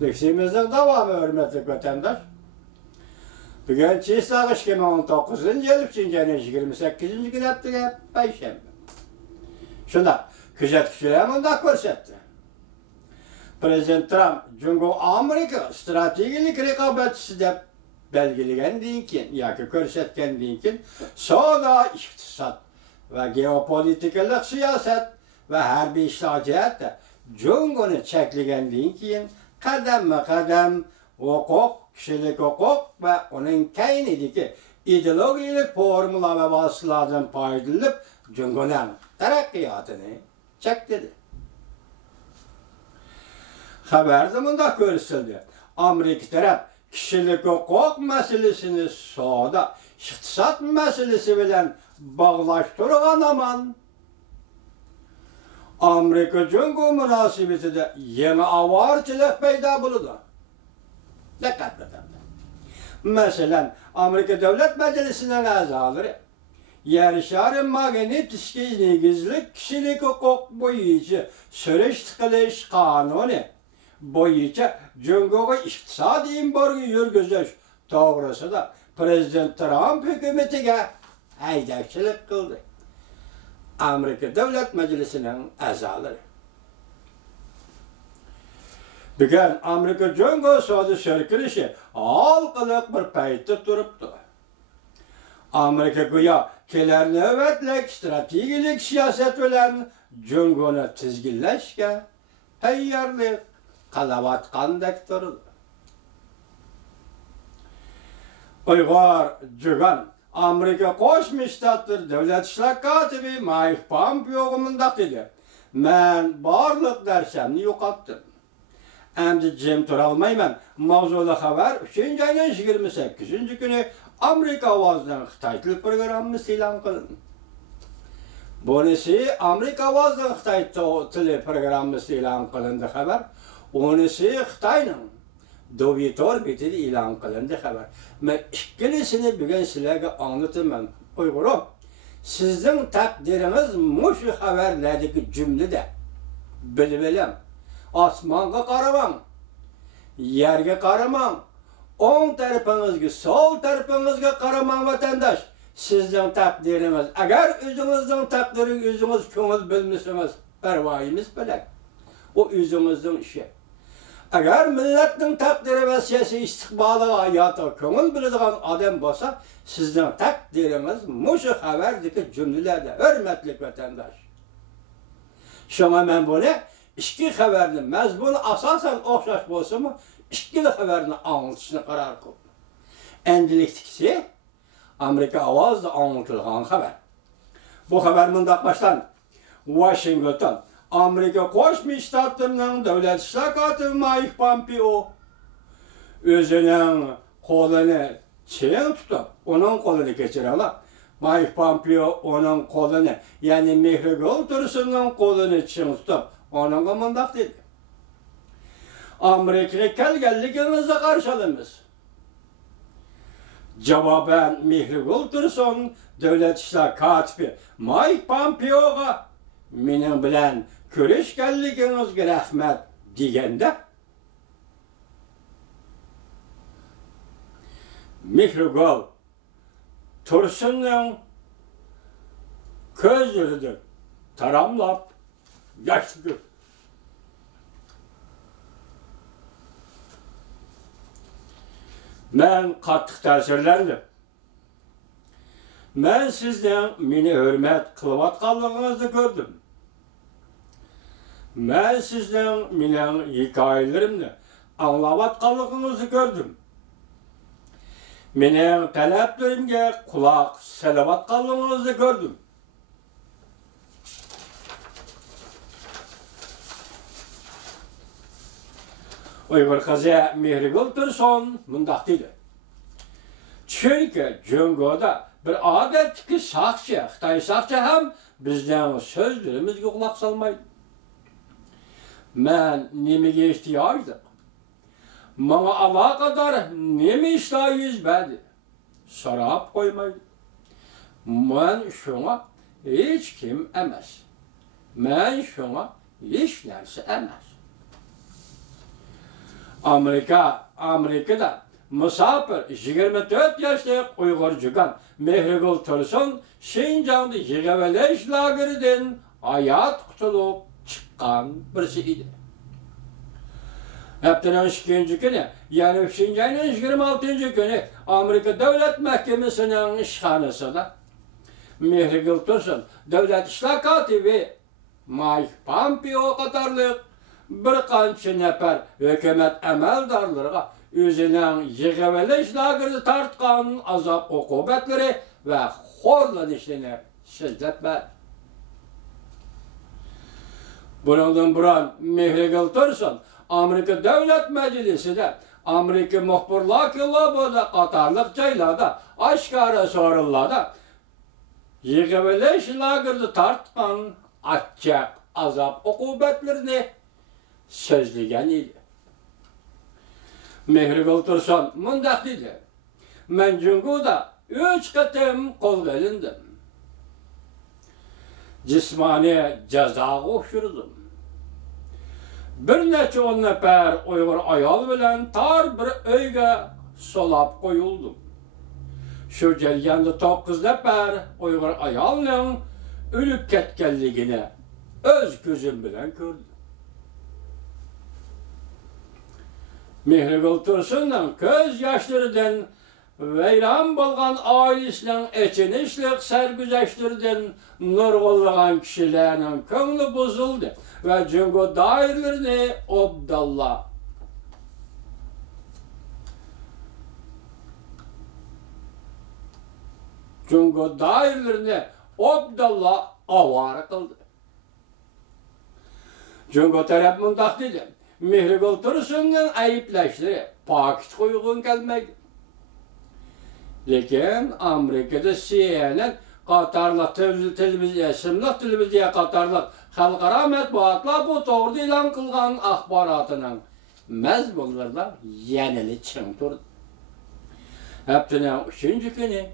Lüksimizin devamı hürmetli vatandaş. Bugün Çiğsağ 2019 yıl 3. ayının 28. gün haftığı Perşembe. Şunda küzetçiler bunda görsetti. Prezident Trump, Cumhur Amerika stratejik rekabetçisi de belgilegen ki, yoki görsetgen ki, savdo, iqtisod ve geopolitikalik siyaset ve harbiy ishlojiatda Cumhur'u cheklagan keyin qadam-qadam huquq, kishilik huquq ve onun kaynidagi ideologiyalik formula ve vositalardan foydalanib Cumhur'un taraqqiyotini chekladi. Xabarda bunda ko'rsatildi. Amerika taraf kishilik huquq masalasini savdo, iqtisod masalasi bilan bog'lashtirgan aman Amerika Cumhur munosabatida yangi avorchilik paydo bo'ldi. Diqqat qiling. Masalan, Amerika Davlat Majlisining a'zolari yer shari magnitskiy negizlik kishilik huquq bo'yicha so'rash qilish qonuni bo'yicha Cumhurga iqtisodiy embargo yurgizish to'g'risida Prezident Trump hukumatiga haydakchilik qildi. Amerika Davlat Majlisining a'zolari. Bugun Amerika Cumhur savdo shirkilishi halqaliq bir paytda turibdi. Amerika go'yo kelar navbatlik strategik siyosat bilan Cumhurni tizginlashga tayyorlik qilayotgandek turdi. Uyg'ur Jugan Amerika Qo'shma Shtatlar Davlat ishlar kotibi Mike Pompeo mundaq dedi. Men barliq darsamni yo'qotdim. Endi jim tura olmayman. Mavzuli xabar 3-ayning 28-kuni Amerika ovozidan Xitoy til programmasi e'lon qilindi. Bunisi Amerika ovozidan Xitoy tili programmasi e'lon qilindi xabar. Unisi Xitoyning Dovitor betida e'lon qilindi xabar. Men ikkilisini bugun sizlarga anglataman. Uyg'urim, sizning taqdiringiz mushu xabarlardagi jumlada. Bilib olam. Osmonga qaramang, yerga qaramang, o'ng tarafingizga, so'l tarafingizga qaramang vatandosh. Sizning taqdiringiz, agar o'zingizning taqdiringiz o'zingiz ko'ngil bilmasangiz, parvoyimiz bilan. O o'zingizning ishi. Agar millatning taqdiri va siyosiy istiqboliga hayoti ko'ngil biladigan odam bo'lsa, sizning taqdiringiz mushu xabardagi jumlalarda, hurmatli vatandosh. Shunga men buni ikki xabarni mazmuni asosan o'xshash bo'lsa-mu, ikkili xabarni anglitishni qaror qildim. Endilikdagisi Amerika ovozida anglitilgan xabar. Bu xabar bundoq boshlanadi. Washington Amerika Qo'shma Shtatlarining Davlat ishlar kotibi Mike Pompeo o'zining qo'lini cheng tutib, uning qo'lini kechiradi. Mike Pompeo uning qo'lini, ya'ni Mehrigul Tursunning qo'lini cheng tutib, onunla mundaq dedi. Amerika'ya kelganligingizni qarshi olamiz. Javoban Mehrigul Tursun Davlat ishlar kotibi Mike Pompeo'ga mening bilan ko'rishganligingizga rahmat deganda, Mehrigul Tursunning ko'zlarida taramlab yosh to'kib men qattiq ta'sirlandim. Men sizning meni hurmat qilayotganligingizni ko'rdim. Men sizning mening hikoyalarimni anglayotganligingizni ko'rdim. Mening talablarimga quloq solayotganligingizni ko'rdim. Uyghur qizi Mehrigul Tursun mundaq dedi. Chunki Cumhurda bir odatdagi soqchi, Xitoy soqchi ham bizning so'zlarimizga quloq solmaydi. Men nimaga ehtiyojdir? Menga aloqador nima ishlar yuz berdi? So'rab qo'ymaydi. Men shunga hech kim emas. Men shunga hech narsa emas. Amerika'da misafir 24 yaşlı Uygur Jugan Mehrigul Tursun Şinjan'da Yigeveleş lagerinden hayat kutulup çıkan birisi idi. Haftanın 2. günü, yani Şinjan'ın 26. günü Amerika Devlet Mahkemesi'nin işhanasında Mehrigul Tursun Devlet İşler Katibi Mike Pompeo kadarlık bir qancha nefer hükümet emeldarlarına özünün yig'ivilish lagerida tartgan azap uqubatlari va xo'rlanishini so'zlab berdi. Bundan burun Mehrigul Tursun Amerika Davlat Meclisi'de Amerika muxbirlar klubida qatorliq joylarda oshkora so'rinlarda yig'ivilish lagerida tartgan achchiq azap uqubatlarini sözlügen idi. Mehrigul Tursun mundaq dedi. Men Jungo'da 3 qatim qo'lga ilindim. Jismoniy jazoga uchirdim. Bir necha 10 nafar Uyg'ur ayol bilan tor bir uyga solab qo'yildim. Shu jarayonda 9 nafar Uyg'ur ayolning o'lib ketganligini o'z ko'zim bilan ko'rdim. Mehrigul Tursun'un göz yaşlarından veyran bolgan ailesinin eçinişlik sergüzeşlerden nurgulluğun kişilerinin köngülü bozuldu ve Jungo dairlerini obdallah. Jungo dairlerini obdallah avara kıldı. Jungo taraf mundaq dedi. Mehrigul Tursun'un ayıplaşları pakit uygun gelmedi. Lekin Amerika'da CNN qatarlıq televizya qatarlıq xalqara mətbuatlar bu doğru elan qılğan axbaratının məzmunlarla yenili çıng turdu. Haftanın 3. günü,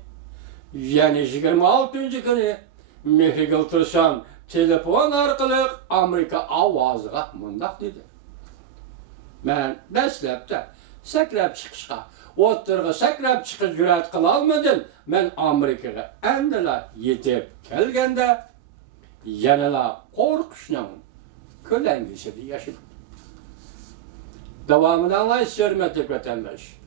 yani 26. günü Mehrigul Tursun telefon arqılı Amerika avazıga mundaq dedi. Ben dastlabda sakrab chiqishga, o'ttirga sakrab chiqish jur'at qila olmadim. Men Amerikaga andala yetib kelganda yanala qo'rqishning ko'langisida yashadim. Davomini anglaysiz, hurmatli vatandosh.